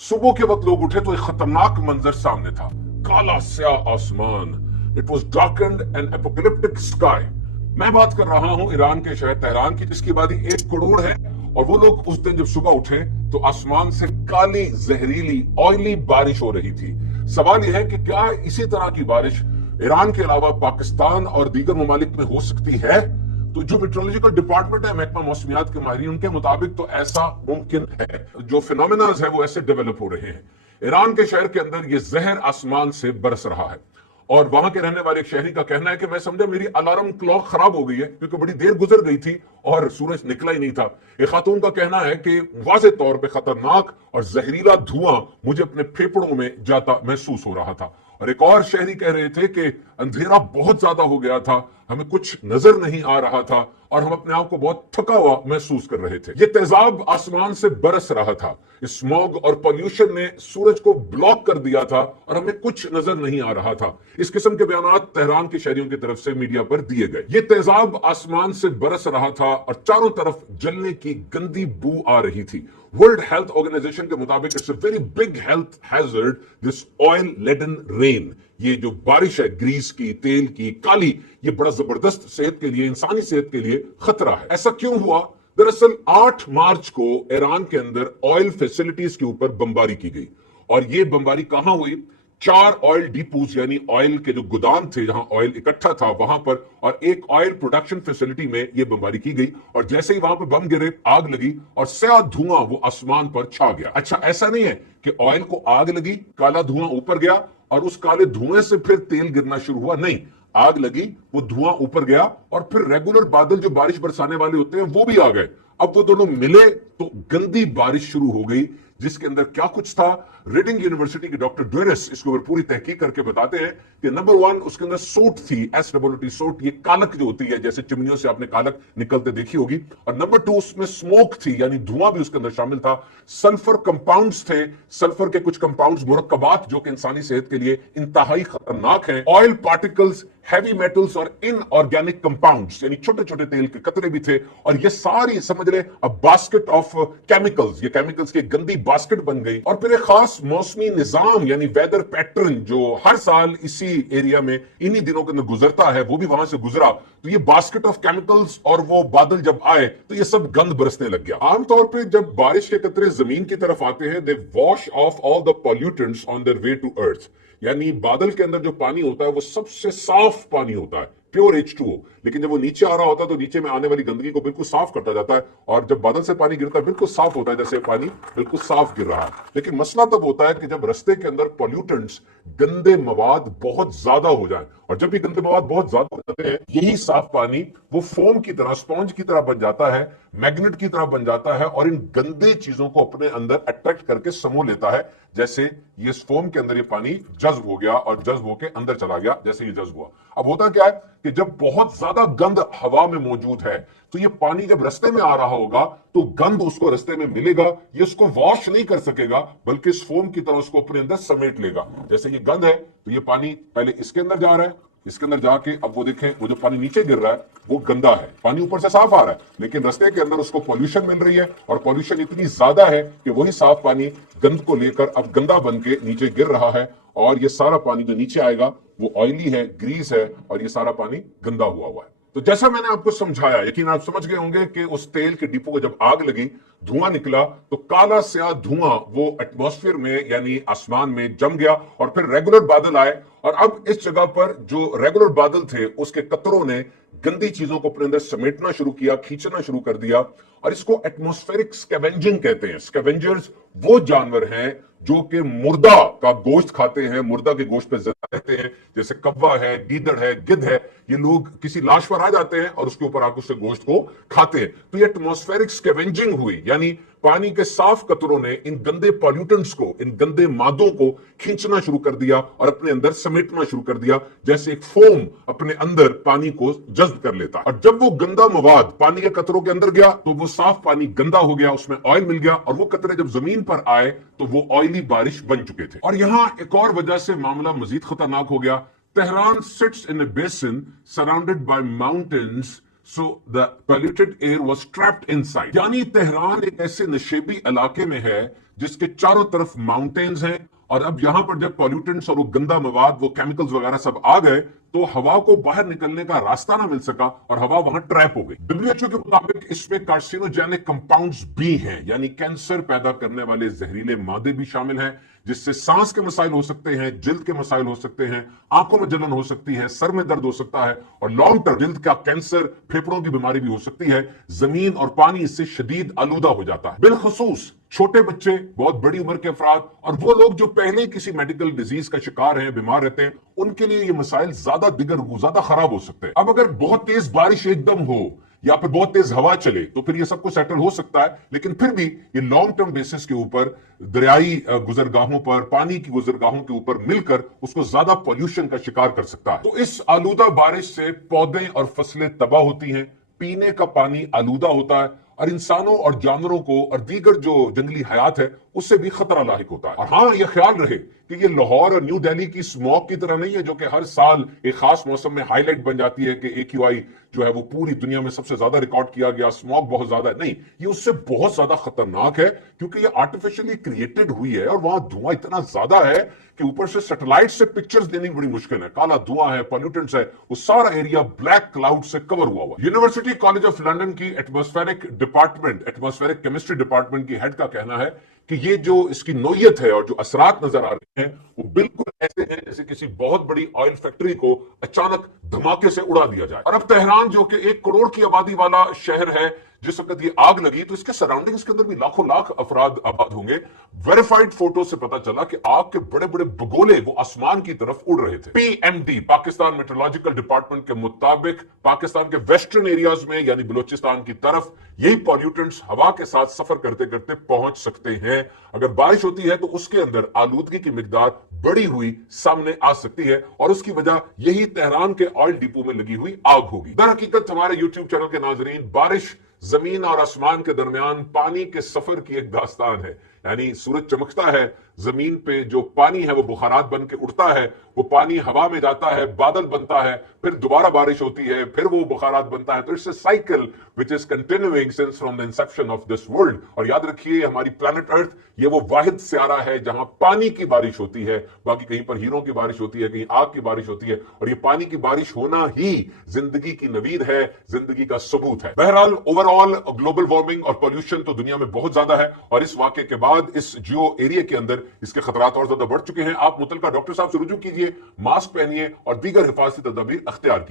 सुबह के वक्त लोग उठे तो एक खतरनाक मंजर सामने था। काला स्याह आसमान। It was darkened and apocalyptic sky. मैं बात कर रहा हूं ईरान के शहर तेहरान की, जिसकी आबादी 1 करोड़ है। और वो लोग उस दिन जब सुबह उठे तो आसमान से काली जहरीली ऑयली बारिश हो रही थी। सवाल यह है कि क्या इसी तरह की बारिश ईरान के अलावा पाकिस्तान और दीगर ममालिक में हो सकती है? तो जो मेट्रोलॉजिकल डिपार्टमेंट है, महकमा मौसमियात के माहिरीन, उनके मुताबिक तो ऐसा मुमकिन है। जो फिनोमेनाज है वो ऐसे डेवलप हो रहे हैं। ईरान के शहर के अंदर ये जहर आसमान से बरस रहा है और वहां के रहने वाले एक शहरी का कहना है कि मैं समझा मेरी अलार्म क्लॉक खराब हो गई है क्योंकि बड़ी देर गुजर गई थी और सूरज निकला ही नहीं था। एक खातून का कहना है कि वाज़ेह तौर पे खतरनाक और जहरीला धुआं मुझे अपने फेफड़ों में जाता महसूस हो रहा था। और एक और शहरी कह रहे थे कि अंधेरा बहुत ज्यादा हो गया था, हमें कुछ नजर नहीं आ रहा था और हम अपने आप को बहुत थका हुआ महसूस कर रहे थे। ये तेजाब आसमान से बरस रहा था। स्मॉग और पॉल्यूशन ने सूरज को ब्लॉक कर दिया था और हमें कुछ नजर नहीं आ रहा था। इस किस्म के बयानात तेहरान के शहरियों की तरफ से मीडिया पर दिए गए। ये तेजाब आसमान से बरस रहा था और चारों तरफ जलने की गंदी बू आ रही थी। वर्ल्ड हेल्थ ऑर्गेनाइजेशन के मुताबिक it's a very big health hazard, this oil laden rain. ये जो बारिश है ग्रीस की, तेल की, काली, ये बड़ा जबरदस्त सेहत के लिए, इंसानी सेहत के लिए खतरा है। ऐसा क्यों हुआ? दरअसल 8 मार्च को ईरान के अंदर ऑयल फैसिलिटीज के ऊपर बमबारी की गई। और ये बमबारी कहां हुई? 4 ऑयल डिपोज यानी ऑयल के जो गोदाम थे जहां ऑयल इकट्ठा था वहां पर, और एक ऑयल प्रोडक्शन फैसिलिटी में यह बमबारी की गई। और जैसे ही वहां पर बम गिरे, आग लगी और स्याह धुआं वो आसमान पर छा गया। अच्छा, ऐसा नहीं है कि ऑयल को आग लगी, काला धुआं ऊपर गया और उस काले धुएं से फिर तेल गिरना शुरू हुआ। नहीं, आग लगी, वो धुआं ऊपर गया और फिर रेगुलर बादल जो बारिश बरसाने वाले होते हैं वो भी आ गए। अब वो दोनों मिले तो गंदी बारिश शुरू हो गई, जिसके अंदर क्या कुछ था। रीडिंग यूनिवर्सिटी के डॉक्टर ड्वेरेस इसके ऊपर पूरी तहकीक करके बताते हैं कि नंबर 1, उसके अंदर सोट थी, SOOT सोट, ये कालक जो होती है, जैसे चिमनियों से आपने कालक निकलते देखी होगी। और नंबर 2, उसमें स्मोक थी, यानी धुआं भी उसके अंदर शामिल था। सल्फर कंपाउंड्स थे, सल्फर के कुछ कंपाउंड्स, मुरक्कबात, जो कि इंसानी सेहत के लिए इंतहाई खतरनाक हैं। ऑयल पार्टिकल्स, हैवी मेटल्स और इनऑर्गेनिक कंपाउंड्स, यानी छोटे छोटे तेल के कतरे भी थे। और ये सारी समझ ले बास्केट ऑफ केमिकल्स, ये केमिकल्स की गंदी बास्केट बन गई। और फिर एक खास मौसमी निजाम यानी वेदर पैटर्न जो हर साल इसी एरिया में इन्हीं दिनों के अंदर गुजरता है, वो भी वहां से गुजरा। तो ये बास्केट ऑफ केमिकल्स और वो बादल जब आए तो ये सब गंद बरसने लग गया। आमतौर पे जब बारिश के कतरे जमीन की तरफ आते हैं, they wash off all the pollutants on their way to earth. यानी बादल के अंदर जो पानी होता है वो सबसे साफ पानी होता है, प्योर H2O। लेकिन जब वो नीचे आ रहा होता है तो नीचे में आने वाली गंदगी को बिल्कुल साफ करता जाता है, और जब बादल से पानी गिरता है बिल्कुल साफ होता है, जैसे पानी बिल्कुल साफ गिर रहा है। लेकिन मसला तब होता है कि जब रास्ते के अंदर पॉल्यूटेंट्स, गंदे मवाद बहुत ज्यादा हो जाए। और जब भी गंदे मवाद बहुत ज्यादा हो जाते हैं, यही साफ पानी वो फोम की तरह, स्पॉन्ज की तरह बन जाता है, मैग्नेट की तरह बन जाता है और इन गंदे चीजों को अपने अंदर अट्रैक्ट करके समो लेता है। जैसे ये फोम के अंदर ये पानी जज्ब हो गया और जज्ब होके अंदर चला गया, जैसे ये जज्ब हुआ। अब होता क्या है कि जब बहुत ज्यादा गंद हवा में मौजूद है तो ये पानी जब रास्ते में आ रहा होगा तो गंद उसको रास्ते में मिलेगा, ये उसको वॉश नहीं कर सकेगा बल्कि इस फोम की तरह उसको अपने अंदर समेट लेगा। जैसे ये गंद है तो ये पानी पहले इसके अंदर जा रहा है, इसके अंदर जाके अब वो देखें वो जो पानी नीचे गिर रहा है वो गंदा है। पानी ऊपर से साफ आ रहा है लेकिन रास्ते के अंदर उसको पॉल्यूशन मिल रही है, और पॉल्यूशन इतनी ज्यादा है कि वही साफ पानी गंद को लेकर अब गंदा बन के नीचे गिर रहा है। और ये सारा पानी जो नीचे आएगा वो ऑयली है, ग्रीस है, और ये सारा पानी गंदा हुआ है। तो जैसा मैंने आपको समझाया, यकीन आप समझ गए होंगे कि उस तेल के डिपो को जब आग लगी, धुआं निकला, तो काला स्याह धुआं वो एटमॉस्फेयर में यानी आसमान में जम गया और फिर रेगुलर बादल आए। और अब इस जगह पर जो रेगुलर बादल थे उसके कतरों ने गंदी चीजों को अपने अंदर समेटना शुरू किया, खींचना शुरू कर दिया। और इसको एटमॉस्फेरिक स्कैवेंजिंग कहते हैं। स्कैवेंजर्स वो जानवर हैं जो कि मुर्दा का गोश्त खाते हैं, मुर्दा के गोश्त पे जिंदा रहते हैं, जैसे कौवा है, गीदड़ है, गिद्ध है। ये लोग किसी लाश पर आ जाते हैं और उसके ऊपर आकर उससे गोश्त को खाते हैं। तो ये एटमॉस्फेरिक स्कैवेंजिंग हुई, यानी पानी के साफ कतरों ने इन गंदे पॉल्यूटेंट्स को, इन गंदे मादों को खींचना शुरू कर दिया और अपने अंदर समेटना शुरू कर दिया, जैसे एक फोम अपने अंदर पानी को जज्ब कर लेता। और जब वो गंदा मवाद पानी के कतरों के अंदर गया तो वो साफ पानी गंदा हो गया, उसमें ऑयल मिल गया, और वो कतरे जब जमीन पर आए तो वो ऑयली बारिश बन चुके थे। और यहां एक और वजह से मामला मजीद खतरनाक हो गया। Tehran sits in A basin surrounded by mountains, So the polluted air was trapped inside. यानी तेहरान एक ऐसे नशेबी इलाके में है जिसके चारों तरफ माउंटेन्स हैं, और अब यहां पर जब पॉल्यूटेंट्स और वो गंदा मवाद, वो केमिकल्स वगैरह सब आ गए, तो हवा को बाहर निकलने का रास्ता ना मिल सका और हवा वहां ट्रैप हो गई। डब्ल्यूएचओ के मुताबिक इसमें कार्सिनोजेनिक कंपाउंड्स भी हैं, यानी कैंसर पैदा करने वाले जहरीले मादे भी शामिल हैं, जिससे सांस के मसाइल हो सकते हैं, जिल्द के मसाइल हो सकते हैं, आंखों में जलन हो सकती है, सर में दर्द हो सकता है, और लॉन्ग टर्म जिल्द का कैंसर, फेफड़ों की बीमारी भी हो सकती है। जमीन और पानी इससे शदीद आलूदा हो जाता है, बिलखसूस छोटे बच्चे, बहुत बड़ी उम्र के अफराद, और वो लोग जो पहले किसी मेडिकल डिजीज का शिकार हैं, बीमार रहते हैं, उनके लिए ये मसाइल ज्यादा ज्यादा खराब हो सकते हैं। अब अगर बहुत तेज बारिश एकदम हो या फिर बहुत तेज हवा चले तो फिर ये सब कुछ सेटल हो सकता है, लेकिन फिर भी ये लॉन्ग टर्म बेसिस के ऊपर दरियाई गुजरगाहों पर, पानी की गुजरगाहों के ऊपर मिलकर उसको ज्यादा पॉल्यूशन का शिकार कर सकता है। तो इस आलूदा बारिश से पौधे और फसलें तबाह होती हैं, पीने का पानी आलूदा होता है, और इंसानों और जानवरों को और दीगर जो जंगली हयात है उससे भी खतरा लाहिक होता है। और हाँ, यह ख्याल रहे कि ये लाहौर और न्यू दिल्ली की स्मॉग की तरह नहीं है जो कि हर साल एक खास मौसम में हाईलाइट बन जाती है कि AQI जो है वो पूरी दुनिया में सबसे ज्यादा रिकॉर्ड किया गया, स्मॉग बहुत ज्यादा है। नहीं, ये उससे बहुत ज्यादा खतरनाक है, क्योंकि ये आर्टिफिशियली क्रिएटेड हुई है और वहां धुआं इतना ज्यादा है कि ऊपर से सैटेलाइट से पिक्चर्स देनी बड़ी मुश्किल है। काला धुआं है, पॉल्यूटेंट्स है, वो सारा एरिया ब्लैक क्लाउड से कवर हुआ। यूनिवर्सिटी कॉलेज ऑफ लंदन की एटमॉस्फेरिक केमिस्ट्री डिपार्टमेंट की हेड का कहना है कि ये जो इसकी नोयत है और जो असरात नजर आ रहे हैं वो बिल्कुल ऐसे हैं जैसे किसी बहुत बड़ी ऑयल फैक्ट्री को अचानक धमाके से उड़ा दिया जाए। और अब तेहरान जो कि 1 करोड़ की आबादी वाला शहर है, जिस वक्त ये आग लगी तो इसके सराउंडिंग्स के अंदर भी लाखों लाख अफराद आबाद होंगे। वेरीफाइड फोटो से पता चला कि आग के बड़े बड़े बगोले वो आसमान की तरफ उड़ रहे थे। PMD पाकिस्तान मेट्रोलॉजिकल डिपार्टमेंट के मुताबिक पाकिस्तान के वेस्टर्न एरियाज में यानी बलोचिस्तान की तरफ यही पॉल्यूटेंट्स हवा के साथ सफर करते करते पहुंच सकते हैं। अगर बारिश होती है तो उसके अंदर आलूदगी की मिकदार बढ़ी हुई सामने आ सकती है, और उसकी वजह यही तेहरान के ऑयल डिपो में लगी हुई आग होगी। दर हकीकत हमारे यूट्यूब चैनल के नाजरीन, बारिश जमीन और आसमान के दरमियान पानी के सफर की एक दास्तान है। यानी सूरज चमकता है, जमीन पे जो पानी है वो बुखारात बन के उड़ता है, वो पानी हवा में जाता है, बादल बनता है, फिर दोबारा बारिश होती है, फिर वो बुखारात बनता है। तो it's a cycle which is continuing since from the Inception of this world. और याद रखिए, हमारी प्लैनेट अर्थ ये वो वाहिद सियारा है जहां पानी की बारिश होती है। बाकी कहीं पर हीरों की बारिश होती है, कहीं आग की बारिश होती है, और ये पानी की बारिश होना ही जिंदगी की नवीद है, जिंदगी का सबूत है। बहरहाल ओवरऑल ग्लोबल वार्मिंग और पॉल्यूशन तो दुनिया में बहुत ज्यादा है, और इस वाकये के बाद इस जियो एरिया के अंदर इसके खतरात और ज्यादा बढ़ चुके हैं। आप मुतलका डॉक्टर साहब से रुजू कीजिए, मास्क पहनिए और दीगर हिफाजती तदाबीर अख्तियार कीजिए।